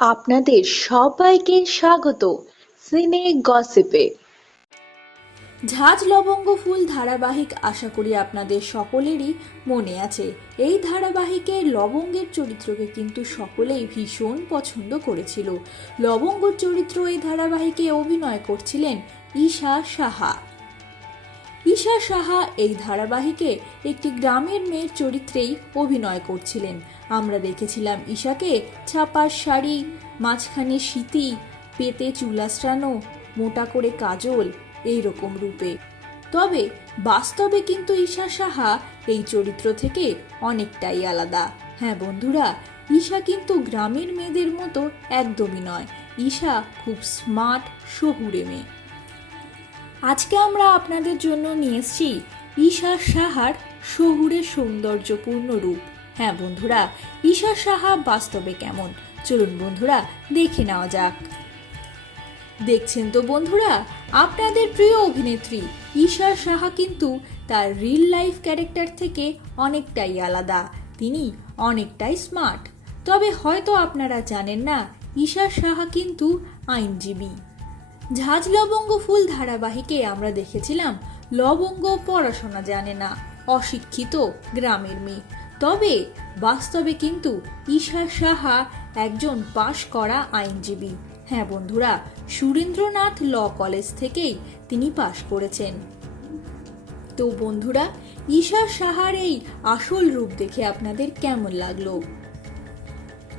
আপনাদের সবাইকে স্বাগত সিনে গসিপে। ঝাঁজ লবঙ্গ ফুল ধারাবাহিক আশা করি আপনাদের সকলেরই মনে আছে। এই ধারাবাহিকে লবঙ্গের চরিত্রকে কিন্তু সকলেই ভীষণ পছন্দ করেছিল। লবঙ্গর চরিত্র এই ধারাবাহিকে অভিনয় করছিলেন ঈশা সাহা। ঈশা সাহা এই ধারাবাহিকে একটি গ্রামের মেয়ের চরিত্রেই অভিনয় করছিলেন। আমরা দেখেছিলাম ঈশাকে ছাপার শাড়ি, মাঝখানে স্মৃতি পেতে চুলাস্ট্রানো মোটা করে কাজল এই রকম রূপে। তবে বাস্তবে কিন্তু ঈশা সাহা এই চরিত্র থেকে অনেকটাই আলাদা। হ্যাঁ বন্ধুরা, ঈশা কিন্তু গ্রামের মেয়েদের মতো একদমই নয়। ঈশা খুব স্মার্ট, শহুরে মেয়ে। আজকে আমরা আপনাদের জন্য নিয়ে এসেছি ঈশা সাহার শহুরে সৌন্দর্যপূর্ণ রূপ। হ্যাঁ বন্ধুরা, ঈশা সাহা বাস্তবে কেমন? চলুন বন্ধুরা, দেখে নেওয়া যাক। দেখছেন তো বন্ধুরা, আপনাদের প্রিয় অভিনেত্রী ঈশা সাহা কিন্তু তার রিল লাইফ ক্যারেক্টার থেকে অনেকটাই আলাদা। তিনি অনেকটাই স্মার্ট তবে হয়তো আপনারা জানেন না, ঈশা সাহা কিন্তু আইনজীবী। ঝাঁজ লবঙ্গ ফুল ধারাবাহিকে আমরা দেখেছিলাম। লবঙ্গ পড়াশোনা জানে না, অশিক্ষিত গ্রামের মেয়ে। তবে বাস্তবে কিন্তু ঈশা সাহা একজন পাশ করা আইনজীবী। হ্যাঁ বন্ধুরা, সুরেন্দ্রনাথ ল কলেজ থেকেই তিনি পাশ করেছেন। তো বন্ধুরা, ঈশা সাহার এই আসল রূপ দেখে আপনাদের কেমন লাগল?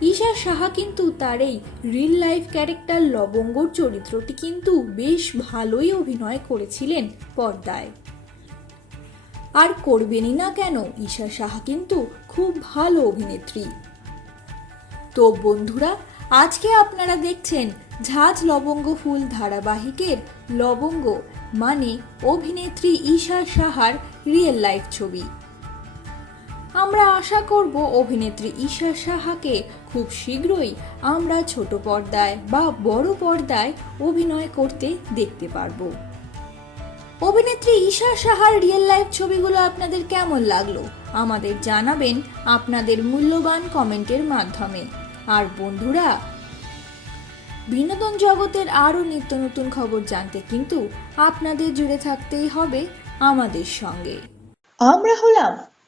ঈশা সাহা কিন্তু তার এই রিল লাইফ ক্যারেক্টার লবঙ্গর চরিত্রটি কিন্তু বেশ ভালোই অভিনয় করেছিলেন পর্দায়। আর করবেনই না কেন, ঈশা সাহা কিন্তু খুব ভালো অভিনেত্রী। তো বন্ধুরা, আজকে আপনারা দেখছেন ঝাঁজ লবঙ্গ ফুল ধারাবাহিকের লবঙ্গ মানে অভিনেত্রী ঈশা সাহার রিয়েল লাইফ ছবি। আমরা আশা করব অভিনেত্রী ঈশা সাহাকে খুব শীঘ্রই আমরা ছোট পর্দায় বা বড় পর্দায় অভিনয় করতে দেখতে পারব। অভিনেত্রী ঈশা সাহার রিয়েল লাইফ ছবিগুলো আপনাদের কেমন লাগল? আমাদের জানাবেন আপনাদের মূল্যবান কমেন্টের মাধ্যমে। আর বন্ধুরা, বিনোদন জগতের আরও নিত্য নতুন খবর জানতে কিন্তু আপনাদের জুড়ে থাকতেই হবে আমাদের সঙ্গে। আমরা হলাম